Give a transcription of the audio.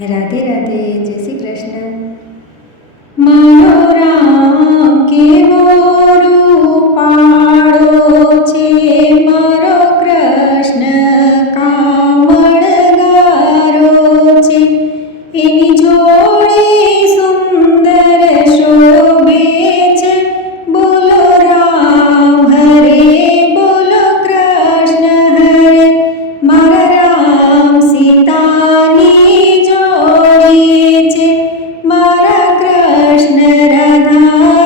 राधे राधे जय श्री कृष्ण मो के Krishna Radha